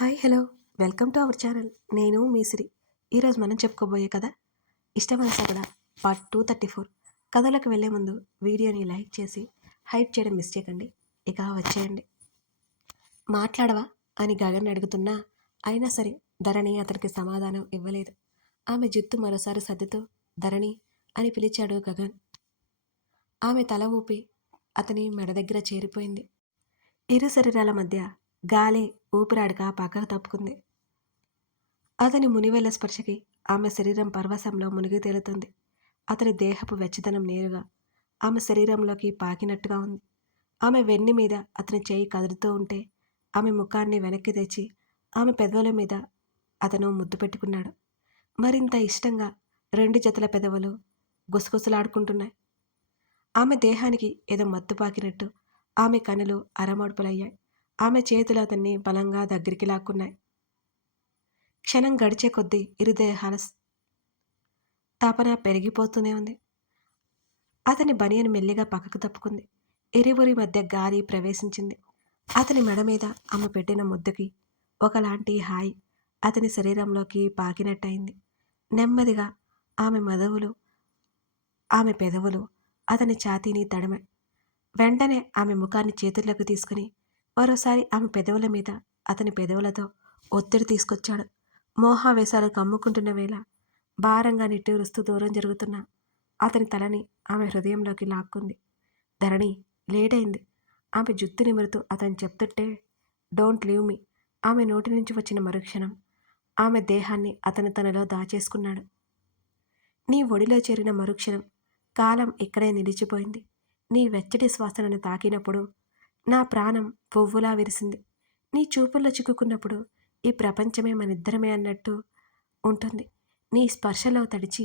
Hi hello welcome to our channel. నేను మీ సిరి. ఈరోజు మనం చెప్పుకోబోయే కథ ఇష్టమైన సగడ పార్ట్ 234. కథలోకి వెళ్ళే ముందు వీడియోని లైక్ చేసి హైప్ చేయడం మిస్ చేయకండి. ఇక వచ్చేయండి. మాట్లాడవా అని గగన్ అడుగుతున్నా అయినా సరే ధరణి అతనికి సమాధానం ఇవ్వలేదు. ఆమె జుత్తు మరోసారి సర్దుతూ ధరణి అని పిలిచాడు గగన్. ఆమె తల ఊపి అతని మెడ దగ్గర చేరిపోయింది. ఇరు శరీరాల మధ్య గాలి ఊపిరాడక పక్కకు తప్పుకుంది. అతని మునివేళ్ల స్పర్శకి ఆమె శరీరం పరవశంలో మునిగి తేలుతుంది. అతని దేహపు వెచ్చదనం నేరుగా ఆమె శరీరంలోకి పాకినట్టుగా ఉంది. ఆమె వెన్ను మీద అతని చేయి కదులుతూ ఉంటే ఆమె ముఖాన్ని వెనక్కి తెచ్చి ఆమె పెదవుల మీద అతను ముద్దు పెట్టుకున్నాడు. మరింత ఇష్టంగా 2 జతల పెదవులు గుసగుసలాడుకుంటున్నాయి. ఆమె దేహానికి ఏదో మత్తు పాకినట్టు ఆమె కనులు అరమడుపులయ్యాయి. ఆమె చేతులు అతన్ని బలంగా దగ్గరికి లాక్కున్నాయి. క్షణం గడిచే కొద్దీ ఇరు దేహాల తపన పెరిగిపోతూనే ఉంది. అతని బనియన్ మెల్లిగా పక్కకు తప్పుకుంది. ఇరువురి మధ్య గాలి ప్రవేశించింది. అతని మెడ మీద ఆమె పెట్టిన ముద్దుకి ఒకలాంటి హాయి అతని శరీరంలోకి పాకినట్టయింది. నెమ్మదిగా ఆమె పెదవులు అతని ఛాతీని తడిమాయి. వెంటనే ఆమె ముఖాన్ని చేతుల్లోకి తీసుకుని మరోసారి ఆమె పెదవుల మీద అతని పెదవులతో ఒత్తిడి తీసుకొచ్చాడు. మోహావేశాలు కమ్ముకుంటున్న వేళ భారంగా నిట్టూరుస్తూ దూరం జరుగుతున్న అతని తలని ఆమె హృదయంలోకి లాక్కుంది. ధరణి లేటైంది. ఆమె జుత్తు నిమురుతూ అతను చెప్తుంటే డోంట్ లీవ్ మీ ఆమె నోటి నుంచి వచ్చిన మరుక్షణం ఆమె దేహాన్ని అతను తనలో దాచేసుకున్నాడు. నీ ఒడిలో చేరిన మరుక్షణం కాలం ఇక్కడే నిలిచిపోయింది. నీ వెచ్చటి శ్వాసనను తాకినప్పుడు నా ప్రాణం పువ్వులా విరిసింది. నీ చూపుల్లో చిక్కుకున్నప్పుడు ఈ ప్రపంచమే మనిద్దరమే అన్నట్టు ఉంటుంది. నీ స్పర్శలో తడిచి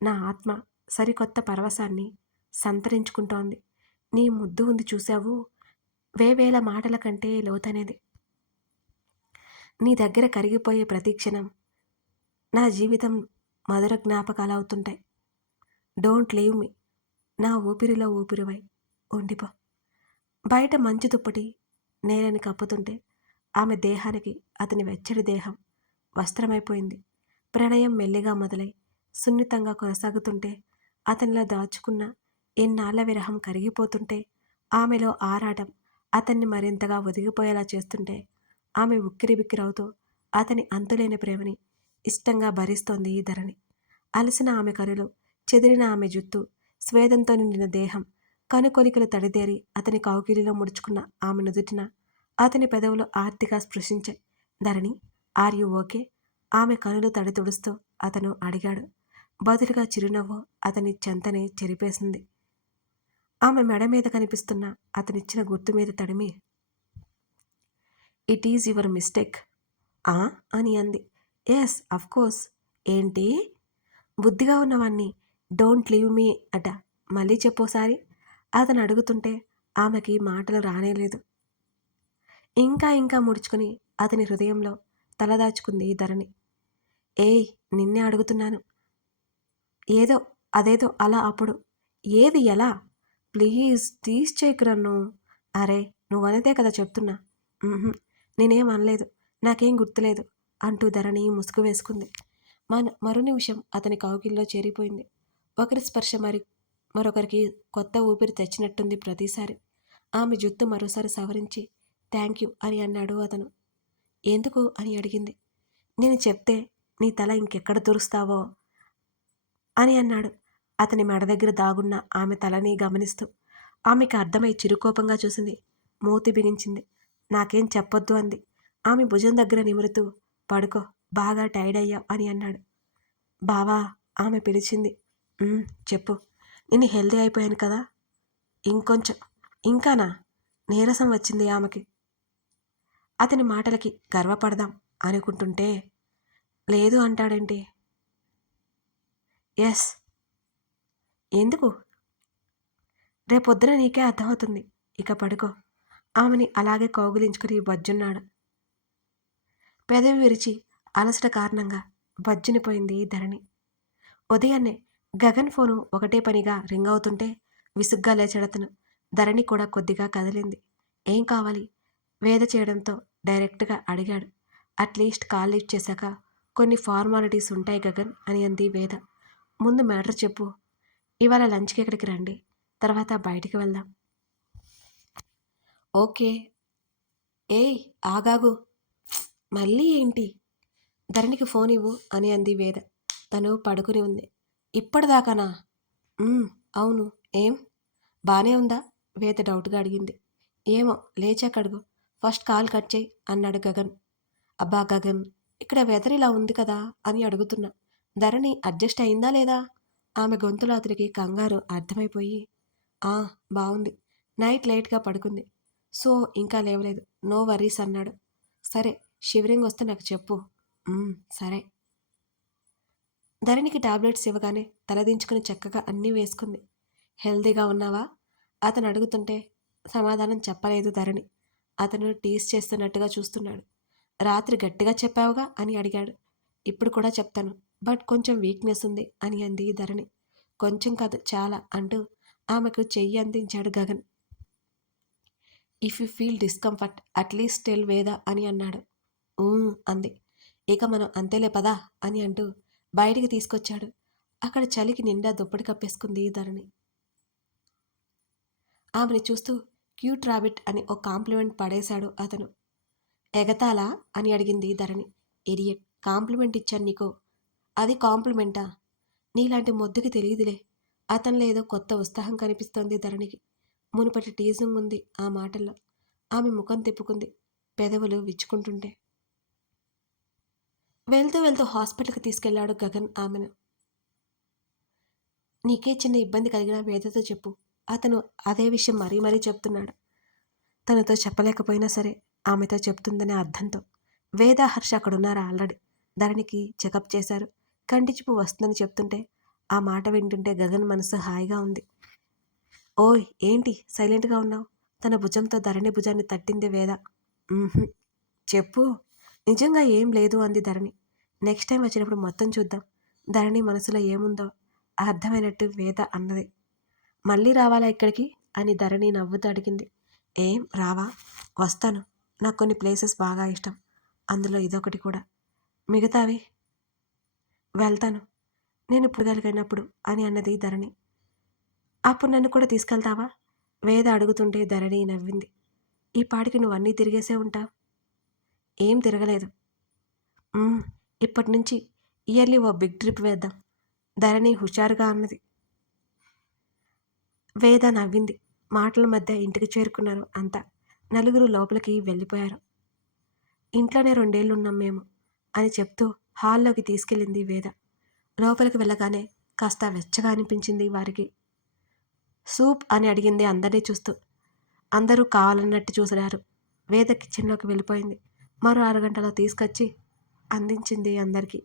నా ఆత్మ సరికొత్త పరవశాన్ని సంతరించుకుంటోంది. నీ ముద్దు ఉంది చూశావు, వేవేల మాటల కంటే లోతనేది. నీ దగ్గర కరిగిపోయే ప్రతి క్షణం నా జీవితం మధుర జ్ఞాపకాలు అవుతుంటాయి. డోంట్ లీవ్ మీ నా ఊపిరిలో ఊపిరివై ఉండిపో. బయట మంచు దుప్పటి నేలని కప్పుతుంటే ఆమె దేహానికి అతని వెచ్చడి దేహం వస్త్రమైపోయింది. ప్రణయం మెల్లిగా మొదలై సున్నితంగా కొనసాగుతుంటే అతనిలో దాచుకున్న ఎన్నాళ్ల విరహం కరిగిపోతుంటే ఆమెలో ఆరాటం అతన్ని మరింతగా ఒదిగిపోయేలా చేస్తుంటే ఆమె ఉక్కిరిబిక్కిరవుతూ అతని అంతులేని ప్రేమని ఇష్టంగా భరిస్తోంది ఈ ధరణి. అలసిన ఆమె కనులు, చెదిరిన ఆమె జుత్తు, స్వేదంతో నిండిన దేహం, కనుకొలికలు తడిదేరి అతని కౌగిలిలో ముడుచుకున్న ఆమె నుదుటిన అతని పెదవులు ఆర్తిగా స్పృశించాయి. ధరణి, ఆర్ యు ఓకే? ఆమె కనులు తడి తుడుస్తూ అతను అడిగాడు. బదులుగా చిరునవ్వు అతని చెంతని చెరిపేసింది. ఆమె మెడ మీద కనిపిస్తున్న అతనిచ్చిన గుర్తు మీద తడిమి ఇట్ ఈజ్ యువర్ మిస్టేక్ అని అంది. Yes of course. ఏంటి? బుద్ధిగా ఉన్నవాణ్ణి డోంట్ లీవ్ మీ అట మళ్ళీ చెప్పోసారి అతను అడుగుతుంటే ఆమెకి మాటలు రానేలేదు. ఇంకా ఇంకా ముడుచుకుని అతని హృదయంలో తలదాచుకుంది ధరణి. ఏయ్, నిన్నే అడుగుతున్నాను. అదేదో అలా అప్పుడు. ఏది ఎలా? ప్లీజ్ టీజ్ చేయకు నన్ను. అరే, నువ్వనితే కదా చెప్తున్నా. నేనేం అనలేదు, నాకేం గుర్తులేదు అంటూ ధరణి ముసుగు వేసుకుంది. మరో నిమిషం అతని కౌగిల్లో చేరిపోయింది. ఒకరి స్పర్శ మరొకరికి కొత్త ఊపిరి తెచ్చినట్టుంది ప్రతిసారి. ఆమె జుత్తు మరోసారి సవరించి థ్యాంక్ యూ అని అన్నాడు అతను. ఎందుకు అని అడిగింది. నేను చెప్తే నీ తల ఇంకెక్కడ దురుస్తావో అని అన్నాడు అతని మెడ దగ్గర దాగున్న ఆమె తలని గమనిస్తూ. ఆమెకి అర్థమై చిరుకోపంగా చూసింది. మూతి బిగించింది. నాకేం చెప్పొద్దు అంది. ఆమె భుజం దగ్గర నిమురుతూ పడుకో, బాగా టైర్డ్ అయ్యావు అని అన్నాడు. బావా ఆమె పిలిచింది. చెప్పు. నేను హెల్దీ అయిపోయాను కదా. ఇంకొంచెం. ఇంకానా? నీరసం వచ్చింది ఆమెకి. అతని మాటలకి గర్వపడదాం అనుకుంటుంటే లేదు అంటాడేంటి? ఎస్. ఎందుకు? రేపొద్దున నీకే అర్థమవుతుంది. ఇక పడుకో. ఆమెని అలాగే కౌగిలించుకుని బజ్జున్నాడు. పెదవి విరిచి అలసట కారణంగా బజ్జునిపోయింది ధరణి. ఉదయాన్నే గగన్ ఫోను ఒకటే పనిగా రింగ్ అవుతుంటే విసుగ్గా లేచాడతను. ధరణి కూడా కొద్దిగా కదిలింది. ఏం కావాలి? వేద చేయడంతో డైరెక్ట్గా అడిగాడు. అట్లీస్ట్ కాల్ లిఫ్ట్ చేశాక కొన్ని ఫార్మాలిటీస్ ఉంటాయి గగన్ అని అంది వేద. ముందు మ్యాటర్ చెప్పు. ఇవాళ లంచ్కి ఎక్కడికి రండి, తర్వాత బయటికి వెళ్దాం. ఓకే. ఏయ్ ఆగాగు, మళ్ళీ ఏంటి? ధరణికి ఫోన్ ఇవ్వు అని అంది వేద. తను పడుకుని ఉంది. ఇప్పటిదాకానా? అవును. ఏం బానే ఉందా? వేద డౌట్గా అడిగింది. ఏమో, లేచాక అడుగు. ఫస్ట్ కాల్ కట్ చేయి అన్నాడు గగన్. అబ్బా గగన్, ఇక్కడ వెదర్ ఇలా ఉంది కదా అని అడుగుతున్నా. ధరణి అడ్జస్ట్ అయిందా లేదా? ఆమె గొంతులో అతనికి కంగారు అర్థమైపోయి, ఆ బాగుంది. నైట్ లేట్గా పడుకుంది. సో ఇంకా లేవలేదు. నో వర్రీస్ అన్నాడు. సరే, షివరింగ్ వస్తే నాకు చెప్పు. సరే. ధరణికి టాబ్లెట్స్ ఇవ్వగానే తలదించుకుని చక్కగా అన్నీ వేసుకుంది. హెల్తీగా ఉన్నావా అతను అడుగుతుంటే సమాధానం చెప్పలేదు ధరణి. అతను టీస్ చేస్తున్నట్టుగా చూస్తున్నాడు. రాత్రి గట్టిగా చెప్పావుగా అని అడిగాడు. ఇప్పుడు కూడా చెప్తాను, బట్ కొంచెం వీక్నెస్ ఉంది అని అంది ధరణి. కొంచెం కాదు, చాలా అంటూ ఆమెకు చెయ్యి అందించాడు Gagan. If you feel discomfort at least tell వేద అని అన్నాడు. అంది. ఇక మనం అంతేలే పదా అని అంటూ బయటికి తీసుకొచ్చాడు. అక్కడ చలికి నిండా దుప్పటి కప్పేసుకుంది ధరణి. ఆమెను చూస్తూ క్యూట్ రాబిట్ అని ఒక కాంప్లిమెంట్ పడేశాడు అతను. ఎగతాలా అని అడిగింది ధరణి. ఇడియట్, కాంప్లిమెంట్ ఇచ్చాను నీకు, అది కాంప్లిమెంటా? నీలాంటి మొద్దుకి తెలియదులే. అతనిలో ఏదో కొత్త ఉత్సాహం కనిపిస్తోంది ధరణికి. మునుపటి టీజింగ్ ఉంది ఆ మాటల్లో. ఆమె ముఖం తిప్పుకుంది, పెదవులు విచ్చుకుంటుంటే. వెళ్తూ వెళ్తూ హాస్పిటల్కి తీసుకెళ్లాడు గగన్ ఆమెను. నీకే చిన్న ఇబ్బంది కలిగినా వేదతో చెప్పు. అతను అదే విషయం మరీ మరీ చెప్తున్నాడు. తనతో చెప్పలేకపోయినా సరే ఆమెతో చెప్తుందనే అర్థంతో. వేద, హర్ష అక్కడున్నారా ఆల్రెడీ. ధరణికి చెకప్ చేశారు. కంటి చూపు వస్తుందని చెప్తుంటే ఆ మాట వింటుంటే గగన్ మనసు హాయిగా ఉంది. ఓయ్ ఏంటి సైలెంట్గా ఉన్నావు? తన భుజంతో ధరణి భుజాన్ని తట్టింది వేద. చెప్పు. నిజంగా ఏం లేదు అంది ధరణి. నెక్స్ట్ టైం వచ్చినప్పుడు మొత్తం చూద్దాం. ధరణి మనసులో ఏముందో అర్థమైనట్టు వేద అన్నది. మళ్ళీ రావాలా ఇక్కడికి అని ధరణి నవ్వుతూ అడిగింది. ఏం రావా? వస్తాను. నాకు కొన్ని ప్లేసెస్ బాగా ఇష్టం, అందులో ఇదొకటి కూడా. మిగతావి వెళ్తాను నేను ఇప్పుడు కలిగినప్పుడు అని అన్నది ధరణి. అప్పుడు నన్ను కూడా తీసుకెళ్తావా? వేద అడుగుతుంటే ధరణి నవ్వింది. ఈ పాటికి నువ్వు అన్నీ తిరిగేసే ఉంటావు. ఏం తిరగలేదు. ఇప్పటి నుంచి ఇయర్లీ ఓ బిగ్ ట్రిప్ వేద్దాం ధరణి హుషారుగా అన్నది. వేద నవ్వింది. మాటల మధ్య ఇంటికి చేరుకున్నారు అంతా. నలుగురు లోపలికి వెళ్ళిపోయారు. ఇంట్లోనే 2 ఏళ్లున్నాం మేము అని చెప్తూ హాల్లోకి తీసుకెళ్ళింది వేద. లోపలికి వెళ్ళగానే కాస్త వెచ్చగా అనిపించింది వారికి. సూప్ అని అడిగింది అందరినీ చూస్తూ. అందరూ కావాలన్నట్టు చూసారు. వేద కిచెన్లోకి వెళ్ళిపోయింది. మరో అరగంటలో తీసుకొచ్చి అందించింది అందరికీ.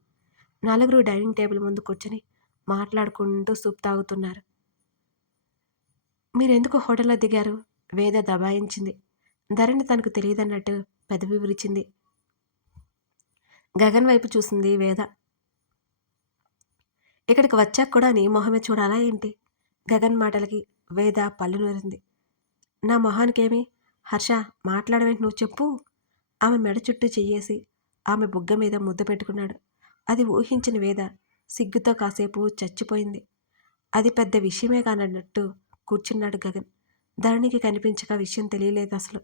నలుగురు డైనింగ్ టేబుల్ ముందు కూర్చొని మాట్లాడుకుంటూ సూప్ తాగుతున్నారు. మీరెందుకు హోటల్లో దిగారు? వేద దబాయించింది. ధరణి తనకు తెలియదన్నట్టు పెదవి విరిచింది. గగన్ వైపు చూసింది వేద. ఇక్కడికి వచ్చాక కూడా నీ మొహమే చూడాలా ఏంటి? గగన్ మాటలకి వేద పళ్ళు నూరింది. నా మొహానికేమి? హర్ష, మాట్లాడవేంటి నువ్వు చెప్పు. ఆమె మెడ చుట్టూ చెయ్యేసి ఆమె బుగ్గ మీద ముద్దు పెట్టుకున్నాడు. అది ఊహించిన వేద సిగ్గుతో కాసేపు చచ్చిపోయింది. అది పెద్ద విషయమే కానన్నట్టు కూర్చున్నాడు గగన్. ధరణికి కనిపించక విషయం తెలియలేదు అసలు.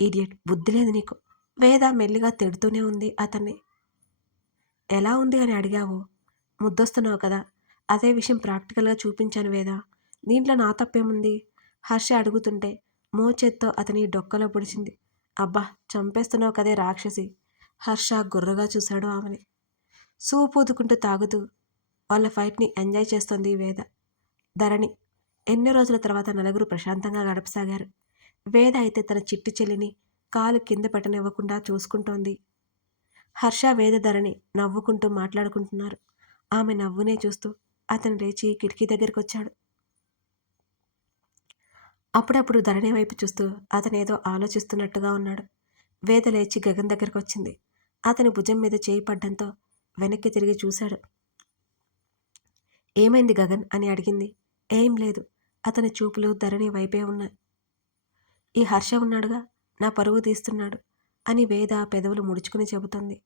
ఈడియట్, బుద్ధి లేదు నీకు. వేద మెల్లిగా తిడుతూనే ఉంది అతన్ని. ఎలా ఉంది అని అడిగావు? ముద్దొస్తున్నావు కదా, అదే విషయం ప్రాక్టికల్గా చూపించాను వేద. దీంట్లో నా తప్పేముంది? హర్ష అడుగుతుంటే మోచేత్తో అతని డొక్కలో పొడిచింది. అబ్బా, చంపేస్తున్నావు కదే రాక్షసి. హర్ష గుర్రగా చూశాడు ఆమెని. సూపు ఊదుకుంటూ తాగుతూ వాళ్ళ ఫైట్ని ఎంజాయ్ చేస్తోంది వేద. ధరణి. ఎన్నో రోజుల తర్వాత నలుగురు ప్రశాంతంగా గడపసాగారు. వేద అయితే తన చిట్టి చెల్లిని కాలు కింద పెట్టనివ్వకుండా చూసుకుంటోంది. హర్ష, వేద, ధరణి నవ్వుకుంటూ మాట్లాడుకుంటున్నారు. ఆమె నవ్వునే చూస్తూ అతను లేచి కిటికీ దగ్గరికి వచ్చాడు. అప్పుడప్పుడు ధరణి వైపు చూస్తూ అతనేదో ఆలోచిస్తున్నట్టుగా ఉన్నాడు. వేద లేచి గగన్ దగ్గరకు వచ్చింది. అతని భుజం మీద చేయి పడ్డంతో వెనక్కి తిరిగి చూశాడు. ఏమైంది గగన్ అని అడిగింది. ఏం లేదు. అతని చూపులు ధరణి వైపే ఉన్నాయి. ఈ హర్ష ఉన్నాడుగా, నా పరువు తీస్తున్నాడు అని వేద పెదవులు ముడుచుకుని చెబుతోంది.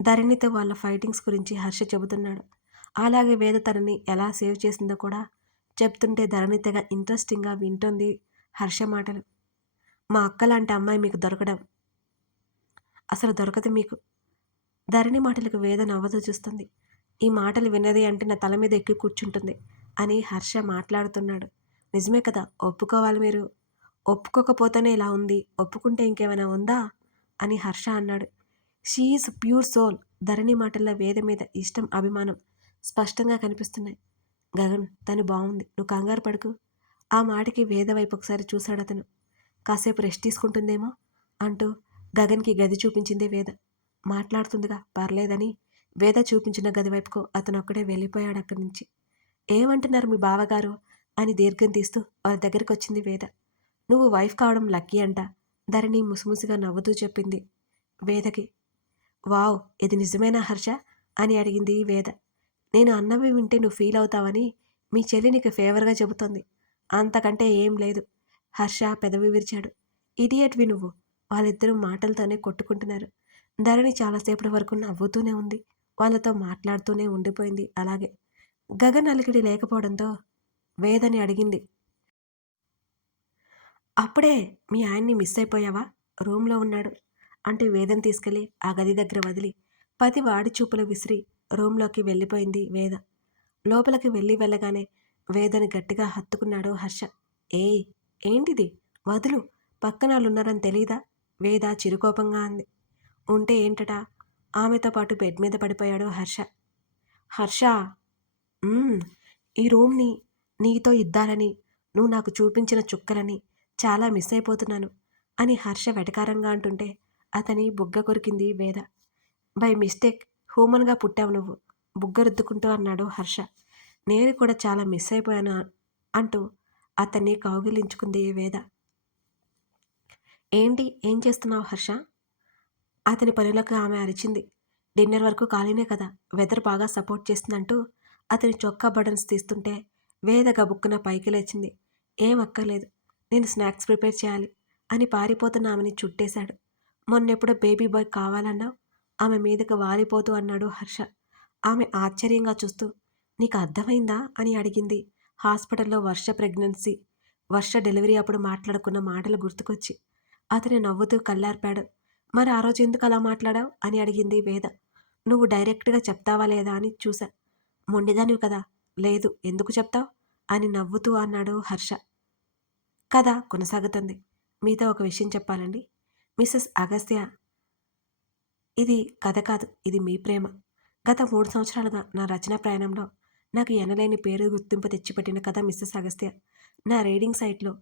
ధరణితో వాళ్ళ ఫైటింగ్స్ గురించి హర్ష చెబుతున్నాడు. అలాగే వేద తనని ఎలా సేవ్ చేసిందో కూడా చెప్తుంటే ధరణి తెగ ఇంట్రెస్టింగ్గా వింటోంది హర్ష మాటలు. మా అక్క లాంటి అమ్మాయి మీకు దొరకడం అసలు దొరకదు మీకు. ధరణి మాటలకు వేద నవ్వుతూ చూస్తుంది. ఈ మాటలు విన్నది అంటే నా తల మీద ఎక్కి కూర్చుంటుంది అని హర్ష మాట్లాడుతున్నాడు. నిజమే కదా, ఒప్పుకోవాలి మీరు. ఒప్పుకోకపోతేనే ఇలా ఉంది, ఒప్పుకుంటే ఇంకేమైనా ఉందా అని హర్ష అన్నాడు. She is pure soul. ధరణి మాటల్లో వేద మీద ఇష్టం, అభిమానం స్పష్టంగా కనిపిస్తున్నాయి. గగన్, తను బాగుంది, నువ్వు కంగారు పడుకు. ఆ మాటకి వేద వైపు ఒకసారి చూశాడు అతను. కాసేపు రెస్ట్ తీసుకుంటుందేమో అంటూ గగన్కి గది చూపించింది వేద. మాట్లాడుతుందిగా, పర్లేదని వేద చూపించిన గది వైపుకు అతను ఒక్కడే వెళ్ళిపోయాడు అక్కడి నుంచి. ఏమంటున్నారు మీ బావగారు అని దీర్ఘం తీస్తూ వాళ్ళ దగ్గరికి వచ్చింది వేద. నువ్వు వైఫ్ కావడం లక్కీ అంట, ధరణి ముసిముసిగా నవ్వుతూ చెప్పింది వేదకి. వావ్, ఇది నిజమేనా హర్ష అని అడిగింది వేద. నేను అన్నవి వింటే నువ్వు ఫీల్ అవుతావని మీ చెల్లి నీకు ఫేవర్గా చెబుతోంది, అంతకంటే ఏం లేదు. హర్ష పెదవి విరిచాడు. ఇడియట్వి నువ్వు. వాళ్ళిద్దరూ మాటలతోనే కొట్టుకుంటున్నారు. ధరణి చాలాసేపటి వరకు నవ్వుతూనే ఉంది, వాళ్ళతో మాట్లాడుతూనే ఉండిపోయింది. అలాగే గగన్ అలికిడి లేకపోవడంతో వేదని అడిగింది. అప్పుడే మీ ఆయన్ని మిస్ అయిపోయావా? రూమ్లో ఉన్నాడు అంటూ వేదం తీసుకెళ్లి ఆ గది దగ్గర వదిలి పది వాడి చూపులు విసిరి రూమ్లోకి వెళ్ళిపోయింది వేద. లోపలికి వెళ్ళగానే వేదని గట్టిగా హత్తుకున్నాడు హర్ష. ఏయ్, ఏంటిది, వదులు, పక్కన వాళ్ళున్నారని తెలీదా? వేద చిరుకోపంగా అంది. ఉంటే ఏంటట? ఆమెతో పాటు బెడ్ మీద పడిపోయాడు హర్ష. హర్ష, ఈ రూమ్ని నీతో ఇద్దాలని, నువ్వు నాకు చూపించిన చుక్కలని చాలా మిస్ అయిపోతున్నాను అని హర్ష వెటకారంగా అంటుంటే అతని బుగ్గ కొరికింది వేద. బై మిస్టేక్ హ్యూమన్గా పుట్టావు నువ్వు, బుగ్గ రుద్దుకుంటూ అన్నాడు హర్ష. నేను కూడా చాలా మిస్ అయిపోయాను అంటూ అతన్ని కౌగిలించుకుంది వేద. ఏంటి, ఏం చేస్తున్నావు హర్ష? అతని పనులకు ఆమె అరిచింది. డిన్నర్ వరకు ఖాళీనే కదా, వెదర్ బాగా సపోర్ట్ చేస్తుందంటూ అతని చొక్కా బటన్స్ తీస్తుంటే వేద గబుక్కున పైకి లేచింది. ఏం అక్కర్లేదు, నేను స్నాక్స్ ప్రిపేర్ చేయాలి అని పారిపోతున్న ఆమెని చుట్టేశాడు. మొన్నెప్పుడో బేబీ బాయ్ కావాలన్నావు, ఆమె మీదకు వాలిపోతూ అన్నాడు హర్ష. ఆమె ఆశ్చర్యంగా చూస్తూ నీకు అర్థమైందా అని అడిగింది. హాస్పిటల్లో వర్ష డెలివరీ అప్పుడు మాట్లాడుకున్న మాటలు గుర్తుకొచ్చి అతని నవ్వుతూ కళ్ళార్పాడు. మరి ఆ రోజు ఎందుకు అలా మాట్లాడావు అని అడిగింది వేద. నువ్వు డైరెక్ట్గా చెప్తావా లేదా అని చూశా. మొండిదానివి కదా, లేదు ఎందుకు చెప్తావు అని నవ్వుతూ అన్నాడు హర్ష. కథ కొనసాగుతుంది. మీతో ఒక విషయం చెప్పాలండి మిసెస్ అగస్త్య. ఇది కథ కాదు, ఇది మీ ప్రేమ. గత 3 సంవత్సరాలుగా నా రచనా ప్రయాణంలో నాకు ఎనలేని పేరు గుర్తింపు తెచ్చిపెట్టిన కథ మిస్సెస్ అగస్త్య. నా రీడింగ్ సైట్లో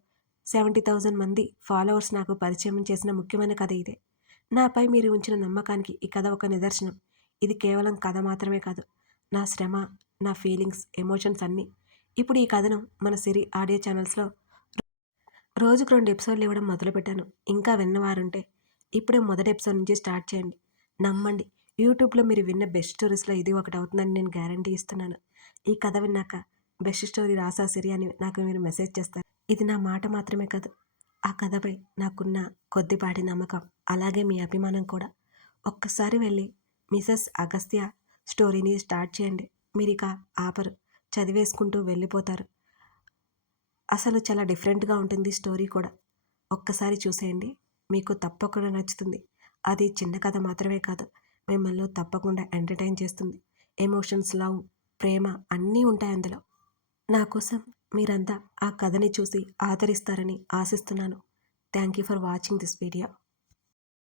70,000 మంది ఫాలోవర్స్ నాకు పరిచయం చేసిన ముఖ్యమైన కథ ఇదే. నాపై మీరు ఉంచిన నమ్మకానికి ఈ కథ ఒక నిదర్శనం. ఇది కేవలం కథ మాత్రమే కాదు, నా శ్రమ, నా ఫీలింగ్స్, ఎమోషన్స్ అన్నీ. ఇప్పుడు ఈ కథను మన సిరి ఆడియో ఛానల్స్లో రోజుకు 2 ఎపిసోడ్లు ఇవ్వడం మొదలుపెట్టాను. ఇంకా విన్నవారుంటే ఇప్పుడే మొదటి ఎపిసోడ్ నుంచి స్టార్ట్ చేయండి. నమ్మండి, యూట్యూబ్లో మీరు విన్న బెస్ట్ స్టోరీస్లో ఇది ఒకటి అవుతుందని నేను గ్యారంటీ ఇస్తున్నాను. ఈ కథ విన్నాక బెస్ట్ స్టోరీ రాసా సిరి అని నాకు మీరు మెసేజ్ చేస్తారు. ఇది నా మాట మాత్రమే కాదు, ఆ కథపై నాకున్న కొద్దిపాటి నమ్మకం, అలాగే మీ అభిమానం కూడా. ఒక్కసారి వెళ్ళి మిసెస్ అగస్త్య స్టోరీని స్టార్ట్ చేయండి. మీరు ఇక ఆపరు, చదివేసుకుంటూ వెళ్ళిపోతారు. అసలు చాలా డిఫరెంట్గా ఉంటుంది స్టోరీ కూడా. ఒక్కసారి చూసేయండి, మీకు తప్పకుండా నచ్చుతుంది. అది చిన్న కథ మాత్రమే కాదు, మిమ్మల్ని తప్పకుండా ఎంటర్టైన్ చేస్తుంది. ఎమోషన్స్, లవ్, ప్రేమ అన్నీ ఉంటాయి అందులో. నా కోసం మీరంతా ఆ కథని చూసి ఆదరిస్తారని ఆశిస్తున్నాను. Thank you for watching this video.